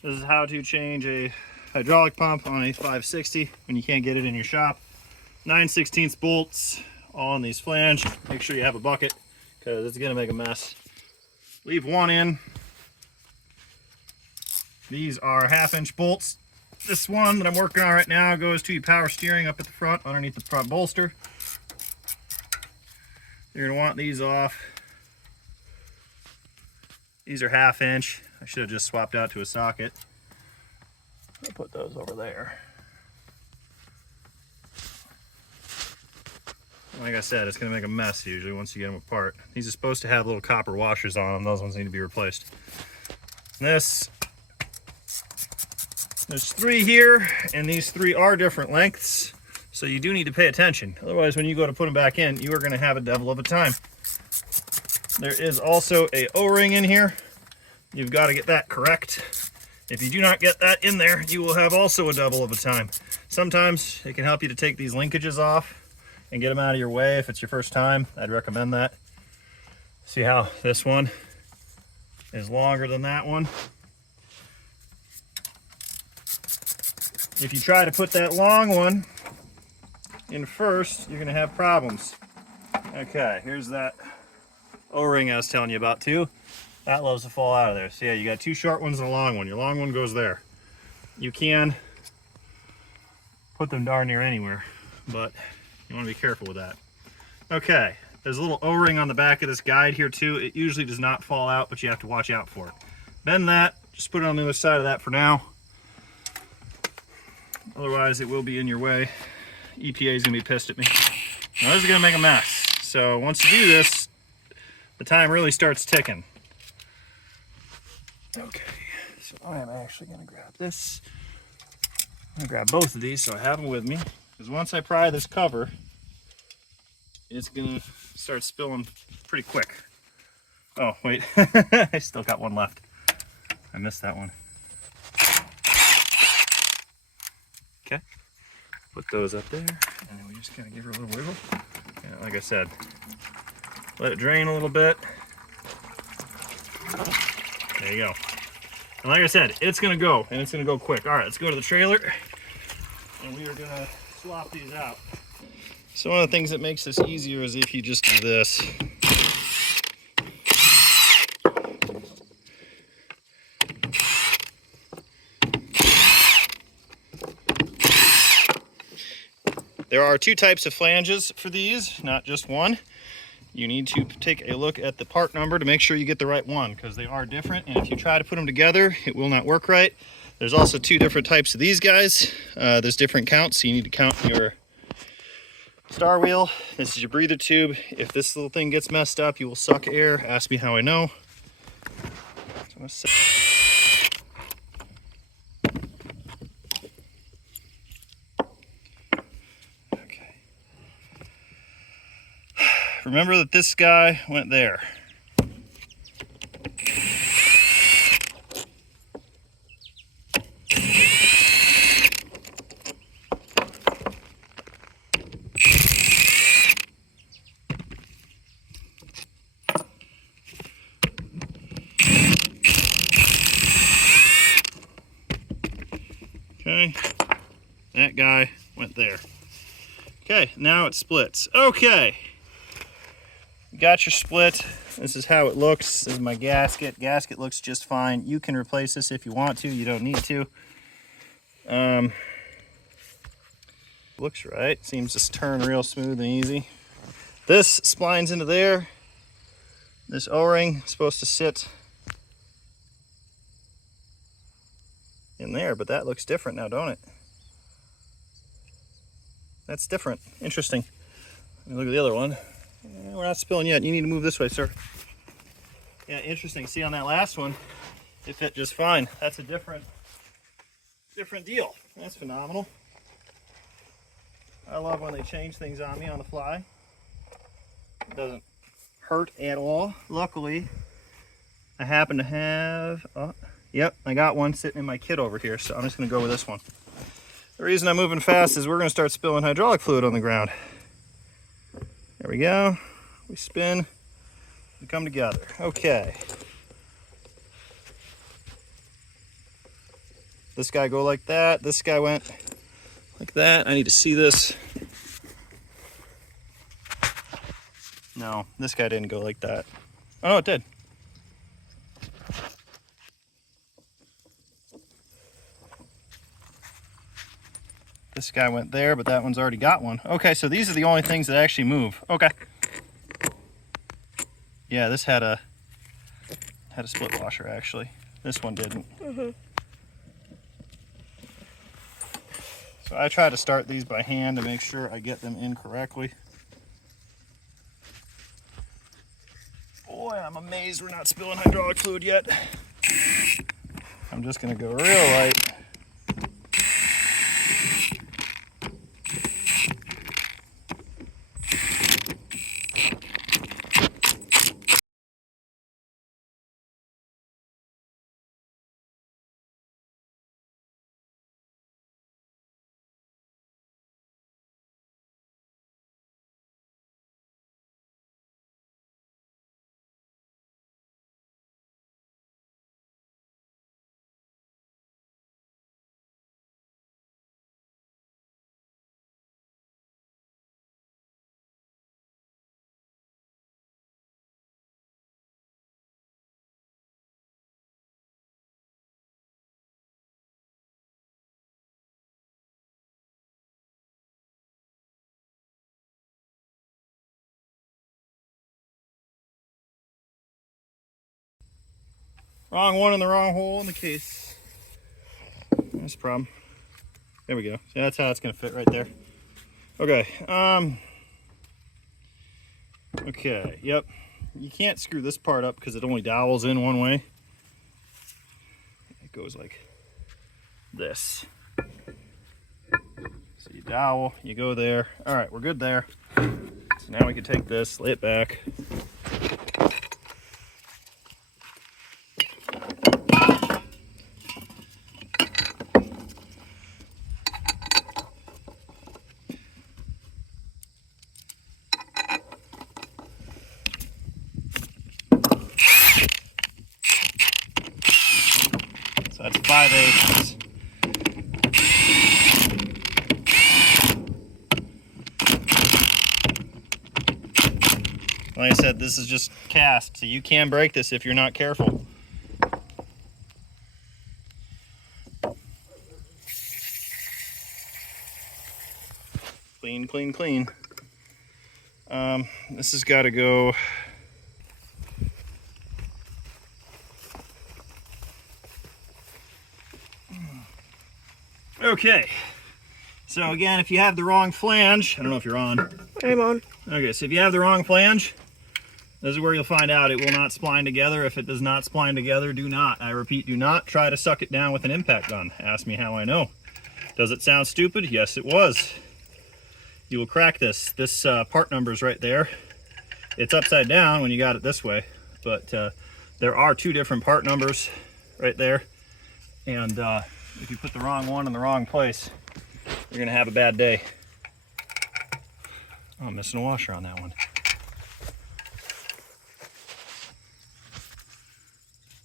This is how to change a hydraulic pump on a 560 when you can't get it in your shop. 9/16 bolts on these flange. Make sure you have a bucket because it's gonna make a mess. Leave one in. These are 1/2-inch bolts. This one that I'm working on right now goes to your power steering up at the front, underneath the front bolster. You're gonna want these off. These are 1/2-inch. I should have just swapped out to a socket. I'll put those over there. Like I said, it's gonna make a mess usually once you get them apart. These are supposed to have little copper washers on them. Those ones need to be replaced. There's 3 here, and these 3 are different lengths, so you do need to pay attention. Otherwise, when you go to put them back in, you are gonna have a devil of a time. There is also a O-ring in here. You've got to get that correct. If you do not get that in there, you will have also a double of a time. Sometimes it can help you to take these linkages off and get them out of your way if it's your first time. I'd recommend that. See how this one is longer than that one? If you try to put that long one in first, you're going to have problems. Okay, here's that O-ring I was telling you about too. That loves to fall out of there. So yeah, you got 2 short ones and a long one. Your long one goes there. You can put them darn near anywhere, but you want to be careful with that. Okay, there's a little O-ring on the back of this guide here too. It usually does not fall out, but you have to watch out for it. Bend that, just put it on the other side of that for now. Otherwise it will be in your way. EPA is gonna be pissed at me. Now this is gonna make a mess. So once you do this, the time really starts ticking. Okay, so I am actually gonna grab this. I'm gonna grab both of these so I have them with me. Because once I pry this cover, it's gonna start spilling pretty quick. Oh, wait, I still got one left. I missed that one. Okay, put those up there, and then we just kind of give her a little wiggle. And like I said, let it drain a little bit. There you go. And like I said, it's gonna go, and it's gonna go quick. All right, let's go to the trailer, and we are gonna swap these out. So one of the things that makes this easier is if you just do this. There are 2 types of flanges for these, not just one. You need to take a look at the part number to make sure you get the right one, because they are different, and if you try to put them together, it will not work right. There's also 2 different types of these guys. There's different counts, so you need to count your star wheel. This is your breather tube. If this little thing gets messed up, you will suck air. Ask me how I know. So remember that this guy went there. Okay, that guy went there. Okay, now it splits. Okay. Got your split. This is how it looks. This is my gasket. Gasket looks just fine. You can replace this if you want to. You don't need to. Looks right. Seems to turn real smooth and easy. This splines into there. This O-ring is supposed to sit in there, but that looks different now, don't it? That's different. Interesting. Let me look at the other one. We're not spilling yet. You need to move this way, sir. Yeah, interesting. See, on that last one, it fit just fine. That's a different deal. That's phenomenal. I love when they change things on me on the fly. It doesn't hurt at all. Luckily, I happen to have, yep, I got one sitting in my kit over here, so I'm just going to go with this one. The reason I'm moving fast is we're going to start spilling hydraulic fluid on the ground. There we go. We spin, we come together. Okay. This guy go like that. This guy went like that. I need to see this. No, this guy didn't go like that. Oh, no, it did. This guy went there, but that one's already got one. Okay, so these are the only things that actually move. Okay. Yeah, this had a split washer actually. This one didn't. So I try to start these by hand to make sure I get them in correctly. Boy, I'm amazed we're not spilling hydraulic fluid yet. I'm just gonna go real light. Wrong one in the wrong hole in the case. That's a problem. There we go. See, that's how it's gonna fit right there. Okay. Okay. Yep. You can't screw this part up because it only dowels in one way. It goes like this. So you dowel, you go there. All right, we're good there. So now we can take this, lay it back. So that's 5/8. Like I said, this is just cast, so you can break this if you're not careful. Clean, clean, clean. This has got to go. Okay, so again, if you have the wrong flange, I don't know if you're on. I'm on. Okay, so if you have the wrong flange, this is where you'll find out it will not spline together. If it does not spline together, do not, I repeat, do not try to suck it down with an impact gun. Ask me how I know. Does it sound stupid? Yes, it was. You will crack this. This part number is right there. It's upside down when you got it this way, but there are two different part numbers right there. And if you put the wrong one in the wrong place, you're gonna have a bad day. Oh, I'm missing a washer on that one.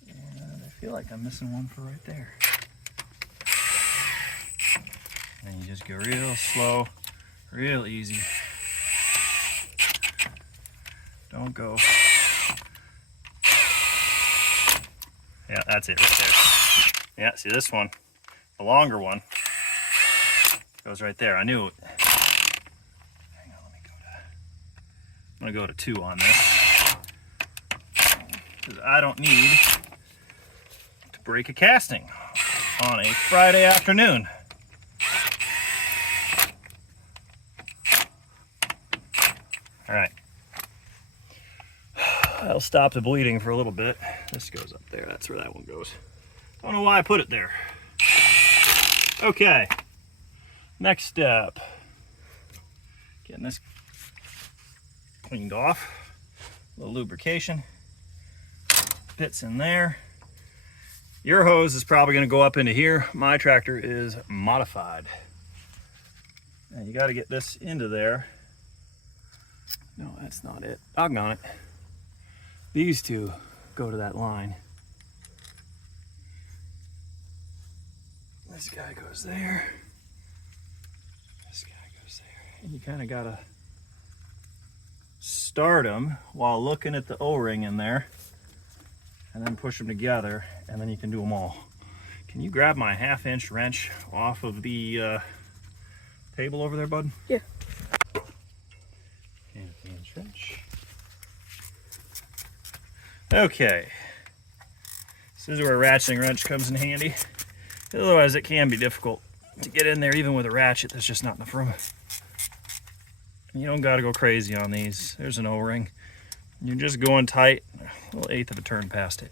And I feel like I'm missing one for right there. And you just go real slow, real easy. Don't go. Yeah, that's it right there. Yeah, see this one, the longer one, goes right there. I knew it. Hang on, let me go to, I'm gonna go to 2 on this, because I don't need to break a casting on a Friday afternoon. All right. That'll stop the bleeding for a little bit. This goes up there. That's where that one goes. Don't know why I put it there. Okay. Next step. Getting this cleaned off. A little lubrication. Fits in there. Your hose is probably going to go up into here. My tractor is modified. And you got to get this into there. No, that's not it. Doggone it. These two go to that line. This guy goes there. This guy goes there. And you kind of gotta start them while looking at the O-ring in there, and then push them together, and then you can do them all. Can you grab my 1/2-inch wrench off of the table over there, bud? Yeah. 1/2-inch wrench. Okay. This is where a ratcheting wrench comes in handy. Otherwise, it can be difficult to get in there, even with a ratchet. There's just not enough room. You don't got to go crazy on these. There's an O-ring. You're just going tight, a little 1/8 of a turn past it.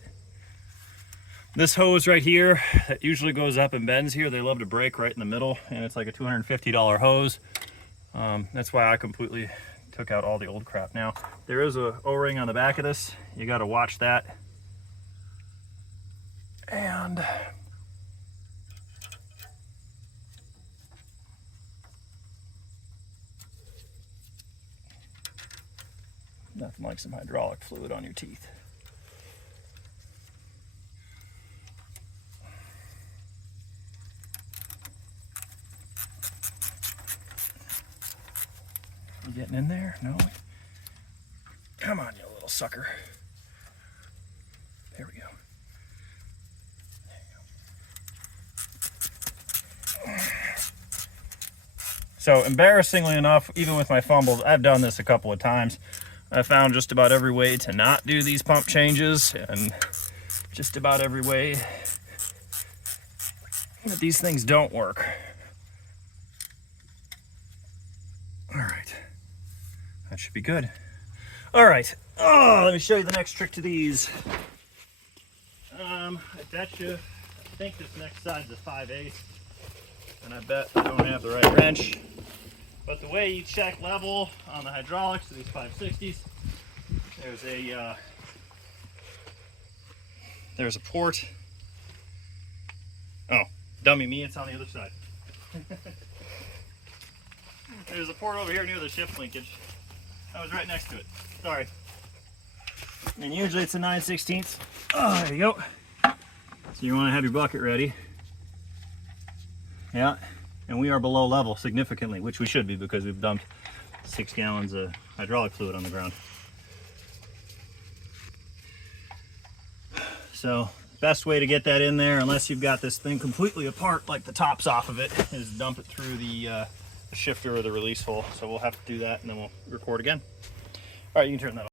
This hose right here, that usually goes up and bends here, they love to break right in the middle, and it's like a $250 hose. That's why I completely took out all the old crap. Now, there is a O-ring on the back of this. You got to watch that. And nothing like some hydraulic fluid on your teeth. You getting in there? No? Come on, you little sucker. There we go. There you go. So, embarrassingly enough, even with my fumbles, I've done this a couple of times. I found just about every way to not do these pump changes, and just about every way that these things don't work. All right, that should be good. All right, let me show you the next trick to these. I bet you, I think this next side's a 5/8, and I bet I don't have the right wrench. But the way you check level on the hydraulics of these 560s, there's a port. Oh, dummy me, it's on the other side. There's a port over here near the shift linkage. I was right next to it. Sorry. And usually it's a 9/16. Oh, there you go. So you want to have your bucket ready. Yeah. And we are below level significantly, which we should be because we've dumped 6 gallons of hydraulic fluid on the ground. So, best way to get that in there, unless you've got this thing completely apart, like the top's off of it, is dump it through the shifter or the release hole. So we'll have to do that, and then we'll record again. All right, you can turn that off.